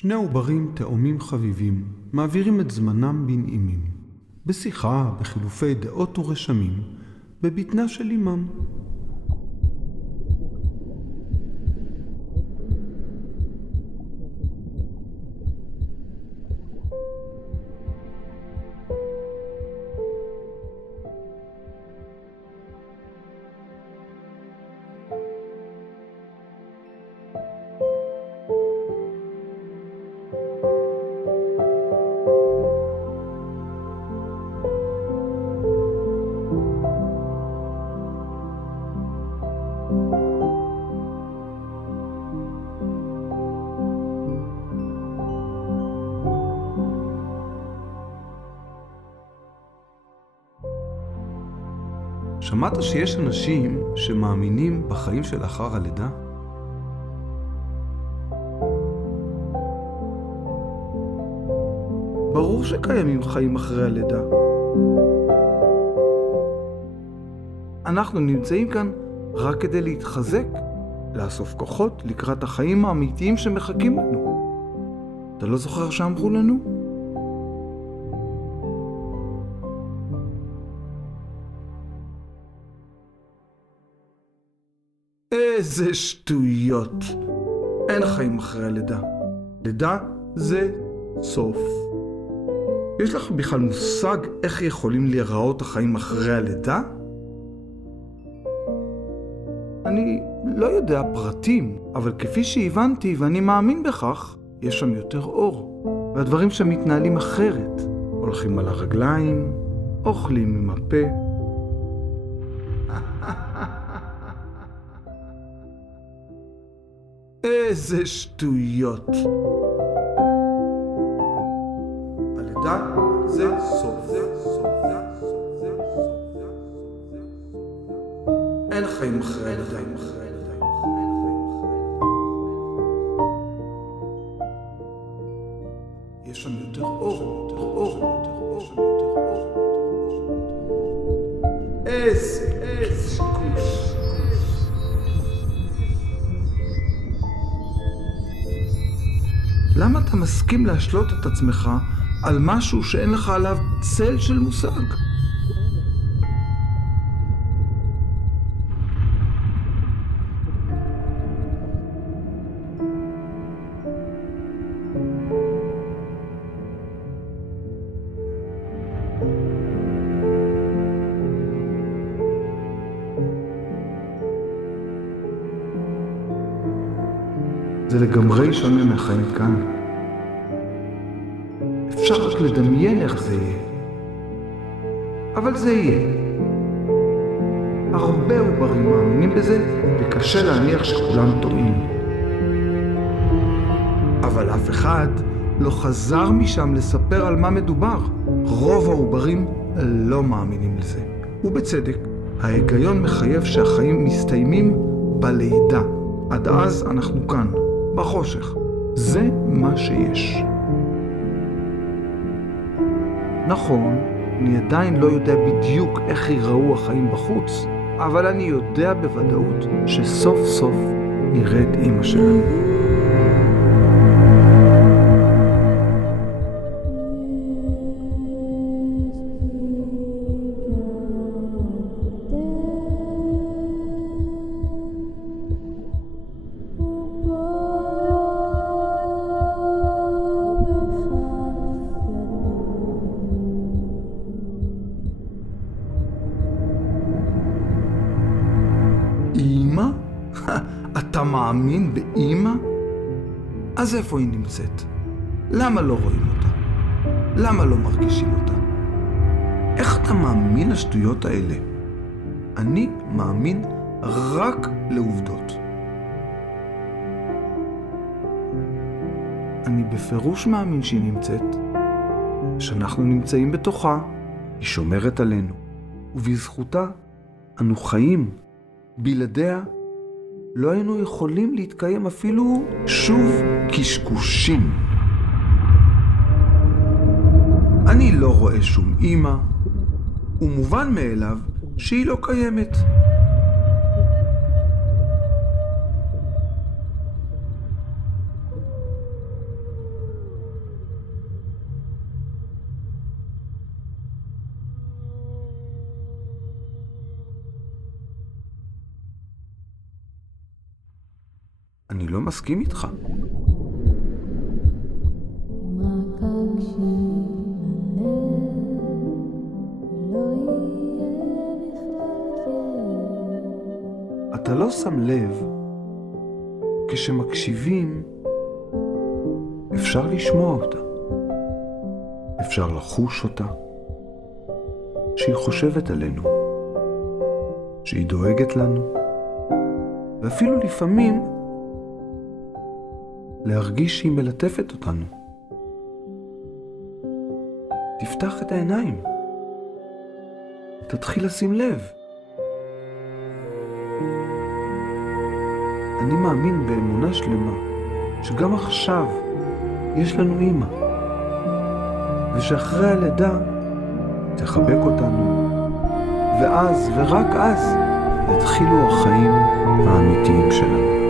שני עוברים תאומים חביבים מעבירים את זמנם בנעימים, בשיחה, בחילופי דעות ורשמים, בבטנה של אמם. שמעת שיש אנשים שמאמינים בחיים שלאחר הלידה? ברור שקיימים חיים אחרי הלידה. אנחנו נמצאים כאן רק כדי להתחזק, לאסוף כוחות לקראת החיים האמיתיים שמחכים לנו. אתה לא זוכר שאמרו לנו? איזה שטויות. אין חיים אחרי הלידה. לידה זה סוף. יש לך בכלל מושג איך יכולים להיראות החיים אחרי הלידה? אני לא יודע פרטים, אבל כפי שהבנתי ואני מאמין בכך, יש שם יותר אור, והדברים שם מתנהלים אחרת. הולכים על הרגליים, אוכלים עם הפה. איזה שטויות. הלידה זה סוף. אין חיים אחרי הלידה. יש שם יותר אור. איזה קוש. למה אתה מסכים להשלות את עצמך על משהו שאין לך עליו צל של מושג? זה לגמרי שונה מהחיים כאן. אפשר רק לדמיין איך זה יהיה. אבל זה יהיה. הרבה עוברים מאמינים בזה, וקשה להניח שכולם טועים. אבל אף אחד לא חזר משם לספר על מה מדובר. רוב העוברים לא מאמינים לזה. ובצדק, ההיגיון מחייב שהחיים מסתיימים בלידה. עד אז אנחנו כאן. בחושך. זה מה שיש. נכון, אני עדיין לא יודע בדיוק איך ייראו החיים בחוץ, אבל אני יודע בוודאות שסוף סוף נראה את אמא שלנו. אמא? אתה מאמין באמא? אז איפה היא נמצאת? למה לא רואים אותה? למה לא מרגישים אותה? איך אתה מאמין לשטויות האלה? אני מאמין רק לעובדות. אני בפירוש מאמין שהיא נמצאת, שאנחנו נמצאים בתוכה, היא שומרת עלינו, ובזכותה אנו חיים. בלעדיה לא היינו יכולים להתקיים אפילו שוב קשקושים. אני לא רואה שום אמא, ומובן מאליו שהיא לא קיימת. אני לא מסכים איתך. אתה לא שם לב, כשמקשיבים, אפשר לשמוע אותה. אפשר לחוש אותה, שהיא חושבת עלינו, שהיא דואגת לנו, ואפילו לפעמים להרגיש שהיא מלטפת אותנו. תפתח את העיניים, תתחיל לשים לב. אני מאמין באמונה שלמה שגם עכשיו יש לנו אמא, ושאחרי הלידה תחבק אותנו, ואז ורק אז יתחילו החיים האמיתיים שלנו.